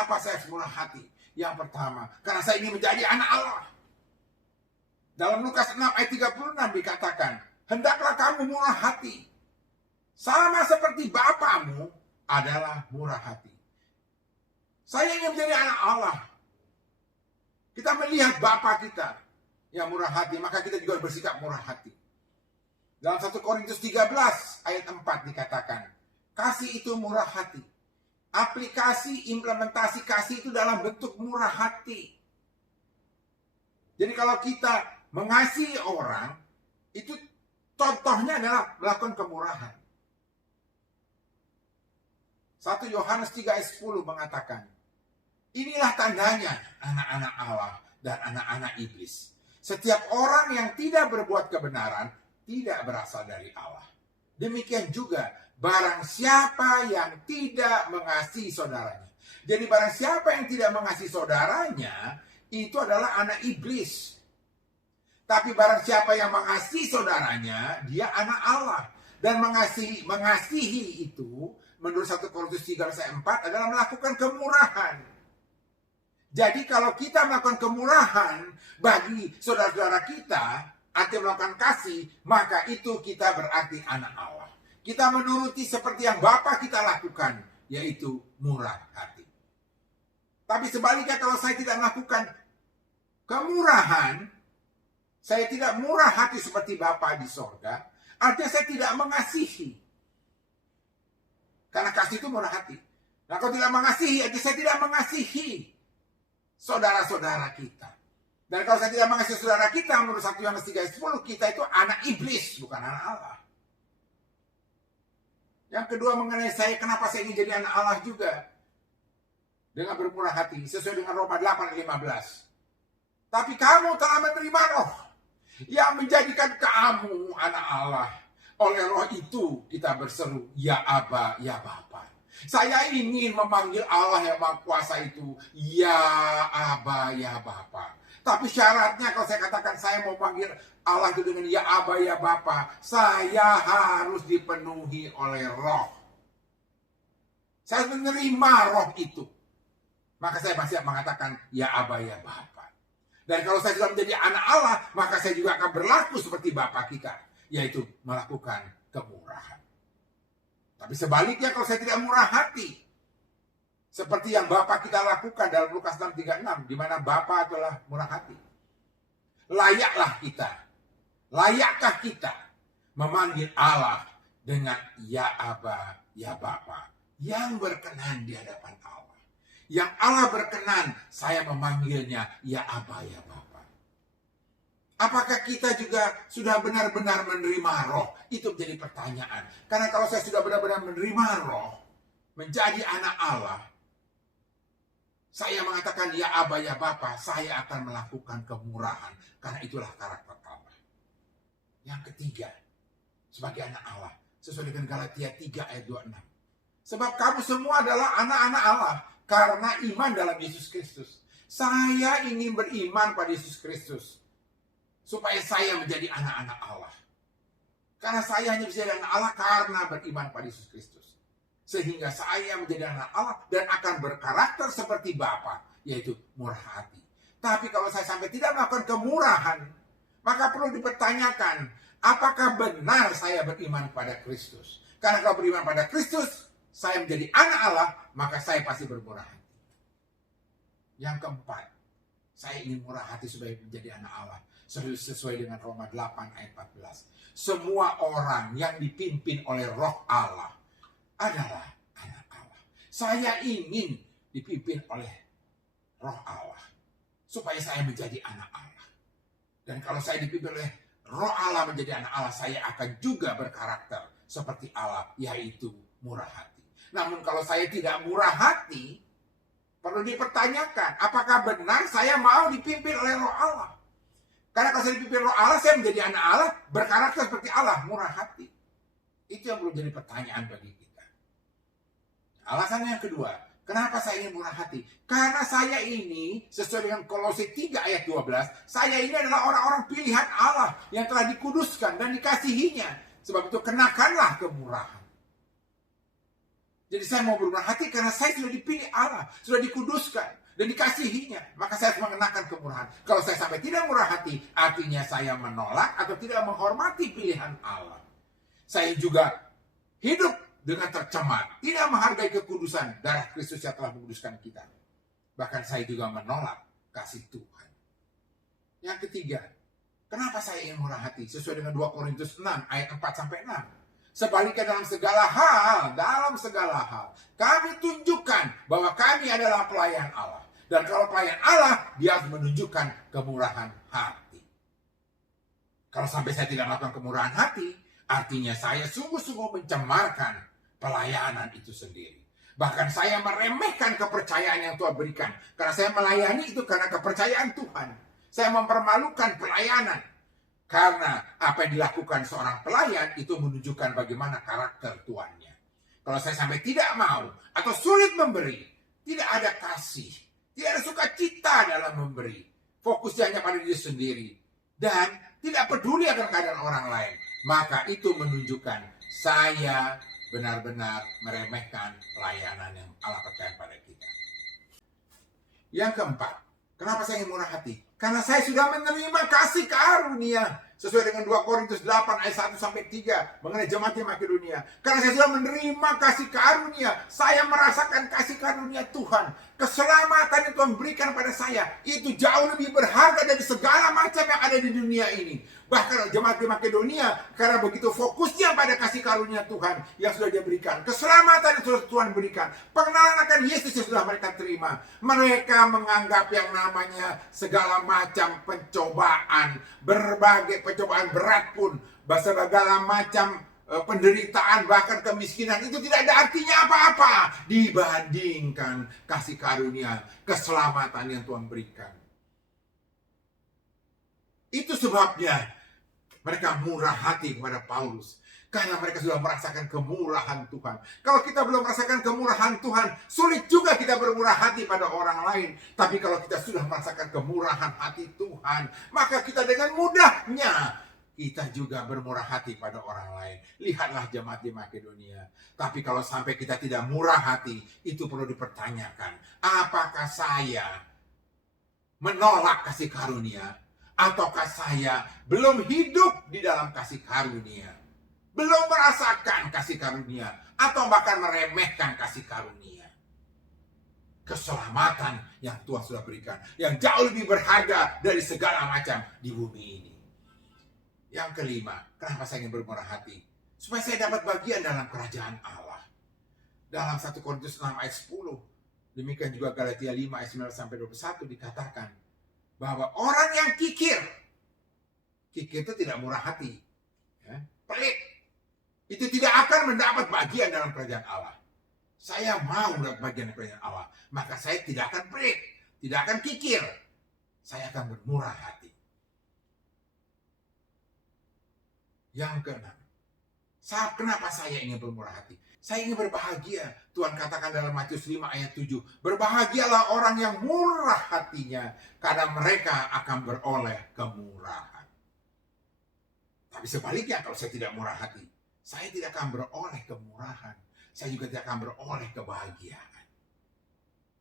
Kenapa saya harus murah hati? Yang pertama, karena saya ingin menjadi anak Allah. Dalam Lukas 6 ayat 36 dikatakan, hendaklah kamu murah hati. Sama seperti Bapamu adalah murah hati. Saya ingin menjadi anak Allah. Kita melihat Bapa kita yang murah hati, maka kita juga bersikap murah hati. Dalam 1 Korintus 13 ayat 4 dikatakan, kasih itu murah hati. Aplikasi, implementasi kasih itu dalam bentuk murah hati. Jadi kalau kita mengasihi orang, itu contohnya adalah melakukan kemurahan. 1 Yohanes 3 ayat 10 mengatakan, inilah tandanya anak-anak Allah dan anak-anak iblis. Setiap orang yang tidak berbuat kebenaran tidak berasal dari Allah. Demikian juga barang siapa yang tidak mengasihi saudaranya. Jadi barang siapa yang tidak mengasihi saudaranya, itu adalah anak iblis. Tapi barang siapa yang mengasihi saudaranya, dia anak Allah. Dan mengasihi itu, menurut 1 Korintus 3 ayat 4 adalah melakukan kemurahan. Jadi kalau kita melakukan kemurahan bagi saudara-saudara kita, artinya melakukan kasih, maka itu kita berarti anak Allah. Kita menuruti seperti yang Bapa kita lakukan, yaitu murah hati. Tapi sebaliknya kalau saya tidak melakukan kemurahan, saya tidak murah hati seperti Bapa di sorga, artinya saya tidak mengasihi. Karena kasih itu murah hati. Nah kalau tidak mengasihi, artinya saya tidak mengasihi saudara-saudara kita. Dan kalau saya tidak mengasihi saudara kita, menurut 1 Yohanes 3 ayat 10, kita itu anak iblis, bukan anak Allah. Yang kedua mengenai saya, kenapa saya ingin jadi anak Allah juga? Dengan bermurah hati, sesuai dengan Roma 8 ayat 15. Tapi kamu telah menerima roh yang menjadikan kamu anak Allah. Oleh roh itu kita berseru, ya Aba, ya Bapa. Saya ingin memanggil Allah yang Maha Kuasa itu, ya Aba, ya Bapa. Tapi syaratnya kalau saya katakan saya mau panggil Allah itu dengan ya Aba, ya Bapa, saya harus dipenuhi oleh roh. Saya menerima roh itu. Maka saya masih mengatakan ya Aba, ya Bapa. Dan kalau saya sudah menjadi anak Allah, maka saya juga akan berlaku seperti Bapa kita, yaitu melakukan kemurahan. Tapi sebaliknya kalau saya tidak murah hati, seperti yang Bapa kita lakukan dalam Lukas 6:36, di mana Bapa adalah murah hati. Layakkah kita memanggil Allah dengan ya Aba, ya Bapa, yang berkenan di hadapan Allah. Yang Allah berkenan, saya memanggilnya ya Aba, ya Bapa. Apakah kita juga sudah benar-benar menerima roh? Itu menjadi pertanyaan. Karena kalau saya sudah benar-benar menerima roh, menjadi anak Allah, saya mengatakan ya Aba, ya Bapa, saya akan melakukan kemurahan. Karena itulah karakter Allah. Yang ketiga, sebagai anak Allah, sesuai dengan Galatia 3 ayat 26. Sebab kamu semua adalah anak-anak Allah karena iman dalam Yesus Kristus. Saya ingin beriman pada Yesus Kristus, supaya saya menjadi anak-anak Allah. Karena saya hanya bisa jadi anak Allah karena beriman pada Yesus Kristus. Sehingga saya menjadi anak Allah dan akan berkarakter seperti Bapa, yaitu murah hati. Tapi kalau saya sampai tidak melakukan kemurahan, maka perlu dipertanyakan, apakah benar saya beriman pada Kristus? Karena kalau beriman pada Kristus, saya menjadi anak Allah, maka saya pasti bermurah hati. Yang keempat, saya ingin murah hati supaya menjadi anak Allah. Sesuai dengan Roma 8 ayat 14. Semua orang yang dipimpin oleh roh Allah adalah anak Allah. Saya ingin dipimpin oleh roh Allah, supaya saya menjadi anak Allah. Dan kalau saya dipimpin oleh roh Allah menjadi anak Allah, saya akan juga berkarakter seperti Allah, yaitu murah hati. Namun kalau saya tidak murah hati, perlu dipertanyakan, apakah benar saya mau dipimpin oleh roh Allah? Karena kalau saya dipimpin roh Allah, saya menjadi anak Allah, berkarakter seperti Allah, murah hati. Itu yang perlu jadi pertanyaan bagi kita. Alasan yang kedua, kenapa saya ingin murah hati? Karena saya ini, sesuai dengan Kolose 3 ayat 12, saya ini adalah orang-orang pilihan Allah yang telah dikuduskan dan dikasihinya. Sebab itu kenakanlah kemurahan. Jadi saya mau bermurah hati karena saya sudah dipilih Allah, sudah dikuduskan dan dikasihinya. Maka saya harus mengenakan kemurahan. Kalau saya sampai tidak murah hati, artinya saya menolak atau tidak menghormati pilihan Allah. Saya juga hidup dengan tercemar, tidak menghargai kekudusan darah Kristus yang telah menguduskan kita. Bahkan saya juga menolak kasih Tuhan. Yang ketiga, kenapa saya ingin murah hati? Sesuai dengan 2 Korintus 6 ayat 4-6. Sebaliknya dalam segala hal, kami tunjukkan bahwa kami adalah pelayan Allah. Dan kalau pelayan Allah, dia harus menunjukkan kemurahan hati. Kalau sampai saya tidak melakukan kemurahan hati, artinya saya sungguh-sungguh mencemarkan pelayanan itu sendiri. Bahkan saya meremehkan kepercayaan yang Tuhan berikan. Karena saya melayani itu karena kepercayaan Tuhan. Saya mempermalukan pelayanan. Karena apa yang dilakukan seorang pelayan itu menunjukkan bagaimana karakter tuannya. Kalau saya sampai tidak mau atau sulit memberi, tidak ada kasih, tidak ada sukacita dalam memberi, fokusnya hanya pada diri sendiri, dan tidak peduli akan keadaan orang lain, maka itu menunjukkan saya benar-benar meremehkan pelayanan yang Allah percayakan pada kita. Yang keempat, kenapa saya ingin murah hati? Karena saya sudah menerima kasih karunia. Sesuai dengan 2 Korintus 8 ayat 1-3 mengenai jemaat di Makedonia. Karena saya sudah menerima kasih karunia. Saya merasakan kasih karunia Tuhan. Keselamatan yang Tuhan berikan pada saya. Itu jauh lebih berharga dari segala macam yang ada di dunia ini. Bahkan jemaat di Makedonia, karena begitu fokusnya pada kasih karunia Tuhan yang sudah dia berikan. Keselamatan yang sudah Tuhan berikan. Pengenalan akan Yesus yang sudah mereka terima. Mereka menganggap yang namanya segala macam pencobaan. Berbagai pencobaan berat pun. Segala macam penderitaan, bahkan kemiskinan. Itu tidak ada artinya apa-apa. Dibandingkan kasih karunia, keselamatan yang Tuhan berikan. Itu sebabnya mereka murah hati kepada Paulus. Karena mereka sudah merasakan kemurahan Tuhan. Kalau kita belum merasakan kemurahan Tuhan, sulit juga kita bermurah hati pada orang lain. Tapi kalau kita sudah merasakan kemurahan hati Tuhan, maka kita dengan mudahnya kita juga bermurah hati pada orang lain. Lihatlah jemaat di Makedonia. Tapi kalau sampai kita tidak murah hati, itu perlu dipertanyakan. Apakah saya menolak kasih karunia? Ataukah saya belum hidup di dalam kasih karunia? Belum merasakan kasih karunia? Atau bahkan meremehkan kasih karunia? Keselamatan yang Tuhan sudah berikan. Yang jauh lebih berharga dari segala macam di bumi ini. Yang kelima, kenapa saya ingin bermurah hati? Supaya saya dapat bagian dalam kerajaan Allah. Dalam 1 Korintus 6 ayat 10. Demikian juga Galatia 5 ayat 9-21 dikatakan. Bahwa orang yang kikir itu tidak murah hati, ya, pelit, itu tidak akan mendapat bagian dalam kerajaan Allah. Saya mau mendapat bagian dalam kerajaan Allah, maka saya tidak akan pelit, tidak akan kikir, saya akan bermurah hati. Yang keenam, kenapa saya ingin bermurah hati? Saya ingin berbahagia. Tuhan katakan dalam Matius 5 ayat 7. Berbahagialah orang yang murah hatinya. Karena mereka akan beroleh kemurahan. Tapi sebaliknya kalau saya tidak murah hati. Saya tidak akan beroleh kemurahan. Saya juga tidak akan beroleh kebahagiaan.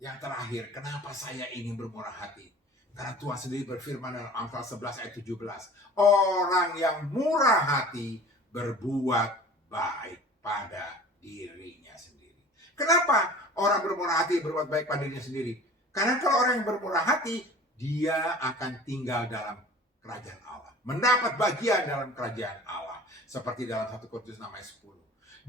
Yang terakhir, kenapa saya ingin bermurah hati? Karena Tuhan sendiri berfirman dalam Amsal 11 ayat 17. Orang yang murah hati berbuat baik pada dirinya sendiri. Kenapa orang bermurah hati berbuat baik pada dirinya sendiri? Karena kalau orang yang bermurah hati, dia akan tinggal dalam kerajaan Allah. Mendapat bagian dalam kerajaan Allah. Seperti dalam 1 Korintus 6 ayat 10.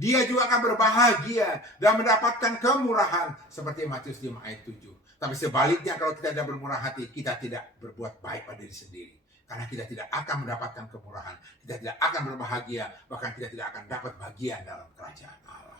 Dia juga akan berbahagia dan mendapatkan kemurahan. Seperti Matius 5 ayat 7. Tapi sebaliknya kalau kita tidak bermurah hati, kita tidak berbuat baik pada diri sendiri. Karena kita tidak akan mendapatkan kemurahan. Kita tidak akan berbahagia. Bahkan kita tidak akan dapat bagian dalam kerajaan Allah.